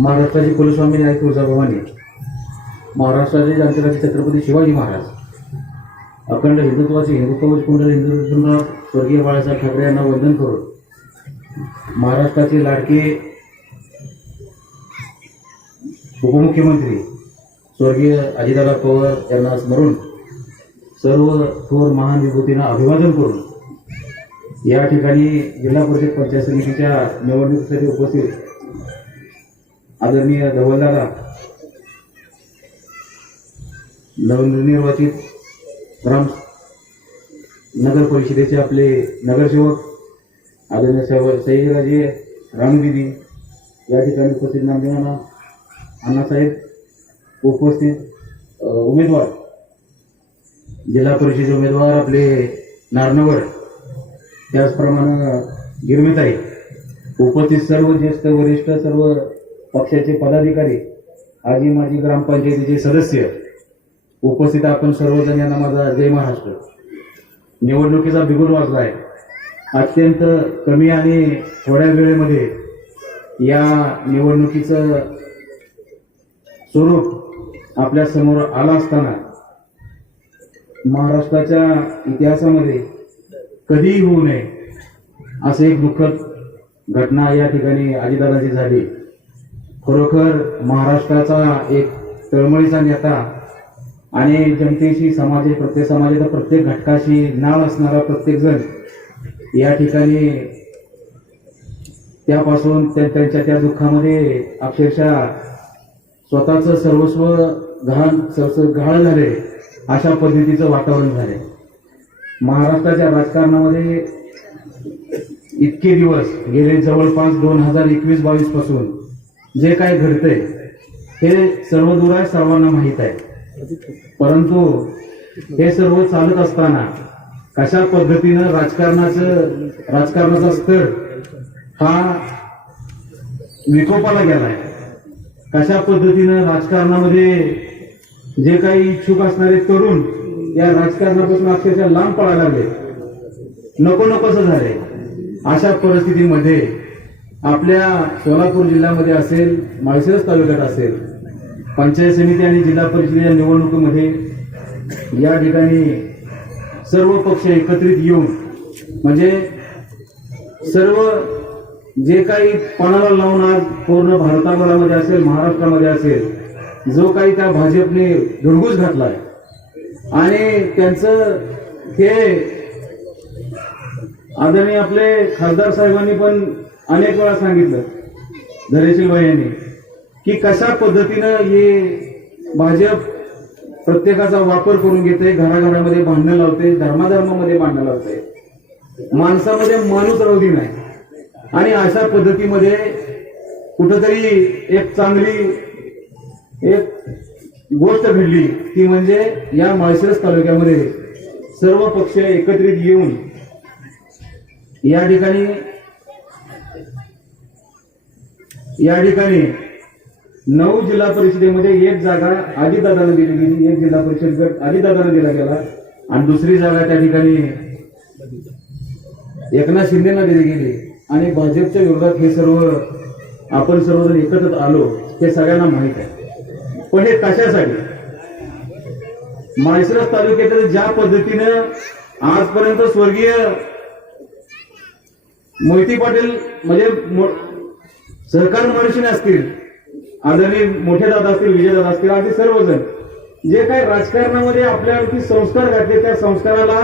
महाराष्ट्राचे कुलस्वामी आई तुळजाभवानी महाराष्ट्राचे जाणतेराचे छत्रपती शिवाजी महाराज अखंड हिंदुत्वाचे हिंदुत्व कुंडल हिंदुत्व स्वर्गीय बाळासाहेब ठाकरे यांना वंदन करून महाराष्ट्राचे लाडके उपमुख्यमंत्री स्वर्गीय अजितदादा पवार यांना स्मरून सर्व थोर महान विभूतींना अभिवादन करून या ठिकाणी जिल्हा परिषद पंचायत समितीच्या निवडणुकीसाठी उपस्थित आदरणीय धवलदादा नवनिर्वाचित ग्राम नगर परिषदेचे आपले नगरसेवक आदरणीय साहेब सईराजे रामगिरी या ठिकाणी उपस्थित नामदेवांना अण्णासाहेब उपस्थित उमेदवार जिल्हा परिषदेचे उमेदवार आपले नारनगर त्याचप्रमाणे आहे उपस्थित सर्व ज्येष्ठ वरिष्ठ सर्व पक्षाचे पदाधिकारी आजी माजी ग्रामपंचायतीचे सदस्य उपस्थित आपण सर्वजण यांना माझा जय महाराष्ट्र. निवडणुकीचा बिगुल वाजला आहे अत्यंत कमी आणि थोड्या वेळेमध्ये या निवडणुकीचं स्वरूप आपल्यासमोर आला असताना महाराष्ट्राच्या इतिहासामध्ये कधीही होऊ नये असं एक दुःखद घटना या ठिकाणी अजितदादाची झाली. खरोखर महाराष्ट्राचा एक तळमळीचा नेता आणि जनतेशी समाजे प्रत्येक समाजाच्या प्रत्येक घटकाशी नाळ असणारा प्रत्येकजण या ठिकाणी त्यापासून त्या- त्यांच्या त्या दुःखामध्ये अक्षरशः स्वतःचं सर्वस्व घाण सर्व घाण झाले अशा पद्धतीचं वातावरण झाले. महाराष्ट्राच्या राजकारणामध्ये इतके दिवस गेले जवळपास दोन हजार एकवीस बावीसपासून जे काय घडतंय हे सर्व दूर आहे सर्वांना माहीत आहे. परंतु हे सर्व चालत असताना कशा पद्धतीनं राजकारणाचं राजकारणाचा स्तर हा विकोपाला गेलाय? कशा पद्धतीनं राजकारणामध्ये जे काही इच्छुक असणारे तरुण या राजकारणापासून अक्षरशः लांब पळायला लागले? नको नकोसं झाले अशा परिस्थितीमध्ये आपल्या सोलापूर जिल्ह्यामध्ये असेल माळशिरस तालुक्यात असेल पंचायत समिती आणि जिल्हा परिषदेच्या निवडणुकीमध्ये या ठिकाणी सर्व पक्ष एकत्रित येऊन म्हणजे सर्व जे काही पणाला लावून आज पूर्ण भारताभरामध्ये असेल महाराष्ट्रामध्ये असेल जो काही त्या भाजपने धुडगूस घातलाय. आणि त्यांचं हे आदरणीय आपले खासदार साहेबांनी पण अनेक वेळा सांगितलं धैर्यशील भाई यांनी की कशा पद्धतीनं हे भाजप प्रत्येकाचा वापर करून घेते घराघरामध्ये भांडणं लावते धर्माधर्मामध्ये भांडणं लावते माणसामध्ये माणूस राहू नाही. आणि अशा पद्धतीमध्ये कुठंतरी एक चांगली एक गोष्ट घडली ती म्हणजे या माळशिरस तालुक्यामध्ये सर्व पक्ष एकत्रित येऊन या ठिकाणी या ठिकाणी नऊ जिल्हा परिषदेमध्ये एक जागा आदिदादाला दिली गेली एक जिल्हा परिषद गट आदिदादाला दिला गेला. आणि दुसरी जागा त्या ठिकाणी एकनाथ शिंदेना दिली गेली. आणि भाजपच्या विरोधात हे सर्व आपण सर्वजण एकत्र आलो हे सगळ्यांना माहीत आहे. पण हे कशासाठी? माळशिरस तालुक्यातील ज्या पद्धतीनं आजपर्यंत स्वर्गीय मोहिती पाटील म्हणजे सहकार महर्षीने असतील आदरणीय मोठे दादा असतील विजय दादा असतील अगदी सर्वजण जे काही राजकारणामध्ये आपल्यावरती संस्कार घातले त्या संस्काराला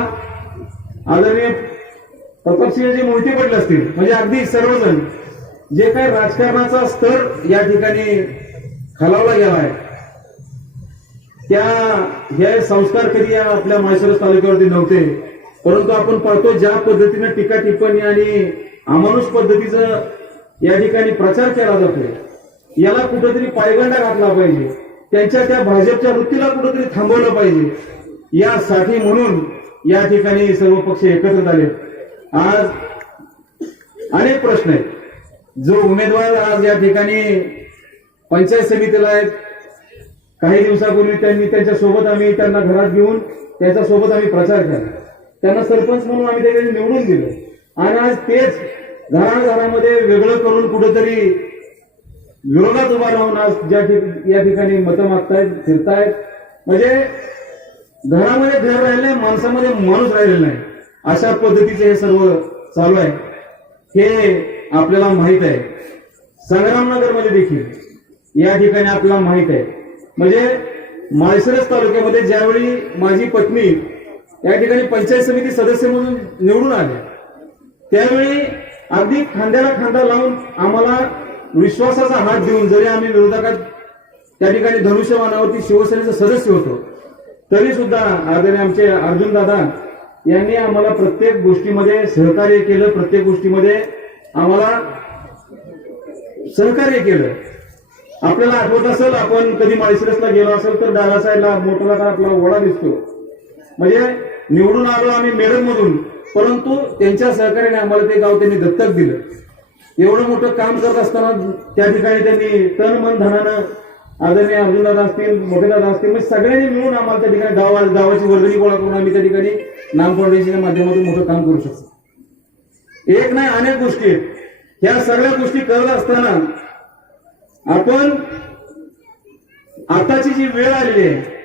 आदरणीय प्रतापसिंहजी मोहिते पडले असतील. म्हणजे अगदी सर्वजण जे काही राजकारणाचा स्तर या ठिकाणी खालावला गेला आहे त्या हे संस्कार कधी या आपल्या माहेश्वरस तालुक्यावरती नव्हते. परंतु आपण पाहतो ज्या पद्धतीनं टीका टिप्पणी आणि अमानुष पद्धतीचं या ठिकाणी प्रचार केला जातोय. याला कुठेतरी पायगंडा घातला पाहिजे. त्यांच्या त्या भाजपच्या वृत्तीला कुठेतरी थांबवलं पाहिजे. यासाठी म्हणून या ठिकाणी सर्व पक्ष एकत्र झाले. आज अनेक प्रश्न आहेत. जो उमेदवार आज या ठिकाणी पंचायत समितीला आहेत. काही दिवसापूर्वी त्यांनी त्यांच्यासोबत आम्ही त्यांना घरात घेऊन त्यांच्यासोबत आम्ही प्रचार केला. त्यांना सरपंच म्हणून आम्ही त्याकडे निवडून दिलं. आणि आज तेच घराघरामध्ये वेगळं करून कुठेतरी विरोधात उभा राहून आज ज्या या ठिकाणी मतं मागतायत फिरतायत. म्हणजे घरामध्ये घर राहिलं नाही माणसामध्ये माणूस राहिलेला नाही. अशा पद्धतीचे हे सर्व चालू आहे. हे आपल्याला माहीत आहे. संग्रामनगरमध्ये देखील या ठिकाणी आपल्याला माहीत आहे. म्हणजे माळशिरस तालुक्यामध्ये ज्यावेळी माझी पत्नी या ठिकाणी पंचायत समिती सदस्य म्हणून निवडून आले त्यावेळी अगदी खांद्याला खांदा लावून आम्हाला विश्वासाचा हात देऊन जरी आम्ही विरोधकात त्या ठिकाणी धनुष्यबाणावरती शिवसेनेचं सदस्य होतो तरी सुद्धा आदरणीय आमचे अर्जुन दादा यांनी आम्हाला प्रत्येक गोष्टीमध्ये सहकार्य केलं प्रत्येक गोष्टीमध्ये आम्हाला सहकार्य केलं. आपल्याला आठवत असेल आपण कधी माळशिरसला गेलो असेल तर डाव्या साईडला मोठा आपला वडा दिसतो. म्हणजे निवडून आलो आम्ही मेरठ मधून. परंतु त्यांच्या सहकार्याने आम्हाला ते गाव त्यांनी दत्तक दिलं. एवढं मोठं काम करत असताना त्या ठिकाणी त्यांनी तन मन धनानं आदरणीय अर्जुनदादा असतील मोठे दादा असतील म्हणजे सगळ्यांनी मिळून आम्हाला त्या ठिकाणी गावा गावाची वर्गणी गोळा करून आम्ही त्या ठिकाणी नाम फाउंडेशनच्या माध्यमातून मोठं काम करू शकतो. एक नाही अनेक गोष्टी आहेत. ह्या सगळ्या गोष्टी करत असताना आपण आताची जी वेळ आलेली आहे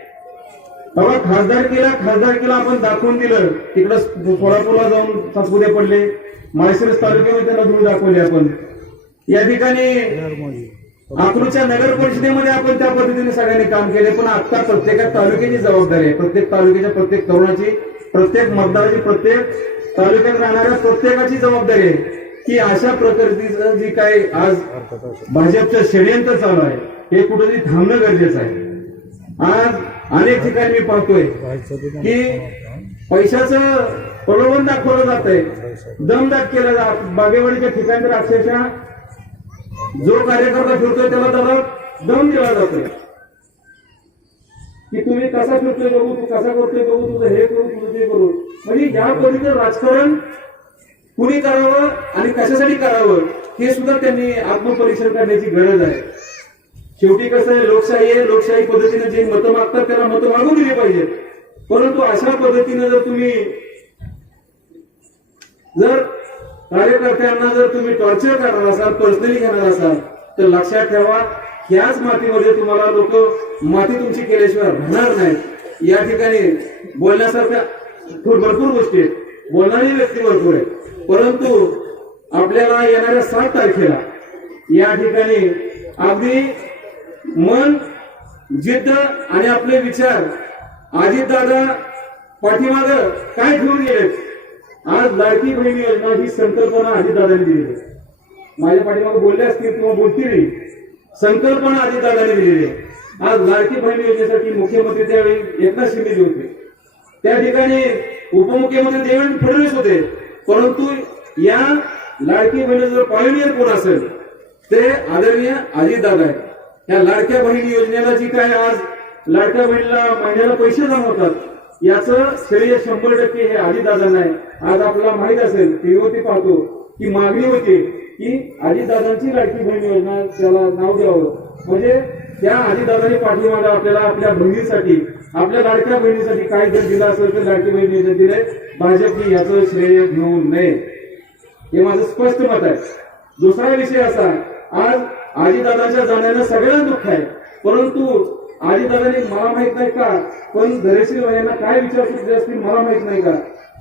बाबा खासदार केला खासदार केला आपण दाखवून दिलं. तिकडं सोलापूरला जाऊन सातपुते पडले. माळशिरस तालुक्यामध्ये त्यांना धूळ दाखवली आपण. या ठिकाणी अकलूच्या नगर परिषदेमध्ये आपण त्या पद्धतीने सगळ्यांनी काम केले पण आता प्रत्येका तालुक्याची जबाबदारी आहे. प्रत्येक तालुक्याच्या प्रत्येक तरुणाची प्रत्येक मतदाराची प्रत्येक तालुक्यात राहणाऱ्या प्रत्येकाची जबाबदारी आहे. की अशा प्रकारचं जी काय आज भाजपचं षडयंत्र चालू आहे हे कुठेतरी थांबणं गरजेचं आहे. आज अनेक ठिकाणी मी पाहतोय की पैशाचं प्रलोभन दाखवलं जात आहे दमदाट केलं जात बागेवाडीच्या ठिकाणी तर अक्षरशः जो कार्यकर्ता फिरतोय त्याला त्याला दम दिला जातोय. की तुम्ही कसा फिरतोय बघू तू कसा करतोय बघू तुझं हे करू तुझं ते करू. म्हणजे या पद्धतीचं राजकारण कुणी करावं आणि कशासाठी करावं हे सुद्धा त्यांनी आत्मपरीक्षण करण्याची गरज आहे. शेवटी कसं आहे लोकशाही आहे लोकशाही पद्धतीने जे मतं मागतात त्याला मतं मागून दिली पाहिजेत. परंतु अशा पद्धतीने जर तुम्ही जर कार्यकर्त्यांना जर तुम्ही टॉर्चर करणार असाल पर्सनली घेणार असाल तर लक्षात ठेवा याच मातीमध्ये तुम्हाला लोक माती तुमची केल्याशिवाय राहणार नाहीत. या ठिकाणी बोलण्यासारख्या खूप भरपूर गोष्टी आहेत. बोलणारी व्यक्ती भरपूर आहे परंतु आपल्याला येणाऱ्या सात तारखेला या ठिकाणी अगदी मन जिद्द आणि आपले विचार. अजितदादा पाठीमाग काय ठेवून गेलेत? आज लाडकी बहिणी योजना ही संकल्पना अजितदादांनी दिली आहे. माझ्या पाठीमाग बोलले असतील किंवा बोलतील संकल्पना अजितदादांनी दिलेली आहे. आज लाडकी बहिणी योजनेसाठी मुख्यमंत्री त्यावेळी एकनाथ शिंदे होते. त्या ठिकाणी उपमुख्यमंत्री देवेंद्र फडणवीस होते. परंतु या लाडकी बहिणीचं पायोनियर कोण असेल ते आदरणीय अजितदादा आहेत. या लाडक्या बहिणी योजनेला जी काय आज लाडक्या बहिणीला महिन्याला पैसे जमवतात याचं श्रेय शंभर टक्के हे आजीदादांना आहे. आज आपल्याला माहीत असेल टीव्हीवरती पाहतो की मागणी होती की आजीदादांची लाडकी बहीण योजना त्याला नाव द्यावं. म्हणजे त्या अजितदादांनी पाठीमागं आपल्याला आपल्या बहिणीसाठी आपल्या लाडक्या बहिणीसाठी काय जर दिलं असेल तर लाडकी बहीण योजना दिले भाजपने याचं श्रेय घेऊ नये. हे माझं स्पष्ट मत आहे. दुसरा विषय असा आज आजीदादाच्या जाण्यानं सगळ्यांना दुःख आहे. परंतु आजीदादांनी मला माहीत नाही का? पण धरेश्री यांना काय विचार सुचले असतील मला माहीत नाही का?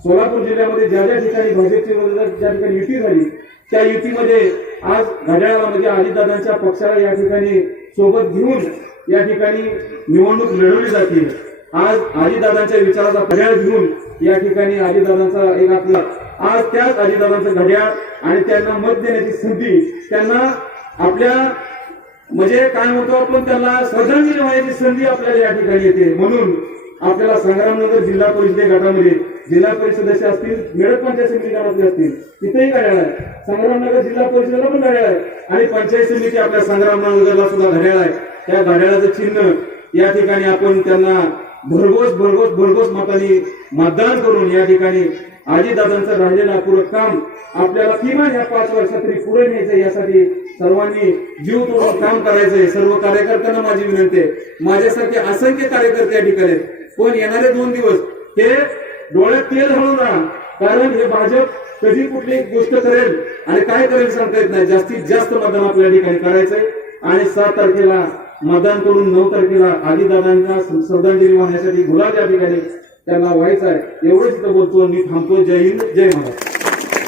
सोलापूर जिल्ह्यामध्ये ज्या ज्या ठिकाणी भाजपची ज्या ठिकाणी युती झाली त्या युतीमध्ये आज घड्याळाला म्हणजे आजीदादांच्या पक्षाला या ठिकाणी सोबत घेऊन या ठिकाणी निवडणूक लढवली जाते आज आजीदादांच्या विचाराचा घड्याळ घेऊन या ठिकाणी आजीदादांचा एक आपला आज त्याच आजीदादांचं घड्याळ आणि त्यांना मत देण्याची संधी त्यांना आपल्या म्हणजे काय म्हणतो आपण त्यांना श्रद्धांजली वाहण्याची संधी आपल्याला या ठिकाणी येते. म्हणून आपल्याला संग्रामनगर जिल्हा परिषदे गटामध्ये जिल्हा परिषद असतील मेळक पंचायत समिती गटातले असतील तिथेही घड्याळ आहे. संग्रामनगर जिल्हा परिषदेला पण घड्याळ आहे. आणि पंचायत समिती आपल्या संग्रामनगरला सुद्धा घड्याळ आहे. त्या घड्याळाचं चिन्ह या ठिकाणी आपण त्यांना भरघोस भरघोस भरघोस मतांनी मतदान करून या ठिकाणी आजीदादांचं राहिलेलं अपुरं काम आपल्याला किमान या पाच वर्षात तरी पुढे न्यायचं यासाठी सर्वांनी जीव तोडून काम करायचंय. सर्व कार्यकर्त्यांना माझी विनंती आहे. माझ्यासारखे असंख्य कार्यकर्ते या ठिकाणी आहेत. पण येणारे दोन दिवस हे डोळ्यात तेल घालून राहा. कारण हे भाजप कधी कुठली गोष्ट करेल आणि काय करेल सांगता येत नाही. जास्तीत जास्त मतदान आपल्या ठिकाणी करायचंय. आणि सात तारखेला मतदान करून नऊ तारखेला आदिदादांना श्रद्धांजली वाहण्यासाठी गुलाब या ठिकाणी त्यांना व्हायचं आहे एवढंच इथं बोलतो मी थांबतो. जय हिंद जय महाराष्ट्र.